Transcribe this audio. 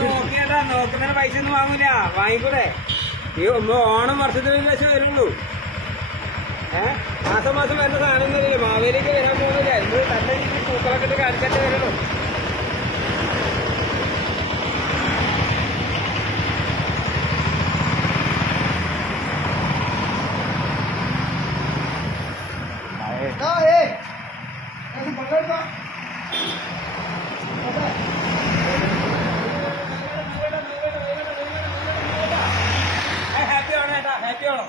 നോക്കിയാട്ടാ നോക്കുന്നതിന് പൈസ ഒന്നും വാങ്ങൂല വാങ്ങിക്കൂടെ ഈ ഓണം വർഷത്തിൽ ഒരു ലക്ഷം വരുള്ളൂ മാസം മാസം വരുന്ന സാധനമൊന്നുമില്ല മാവേലിക്ക് വരാൻ പോകുന്നില്ല ഇത് നല്ല രീതിയിൽ പൂക്കളൊക്കെ ഇട്ട് കാണിച്ചിട്ട് വരുള്ളൂ ഹാപ്പി ആണോ ഏട്ടാ ഹാപ്പി ആണോ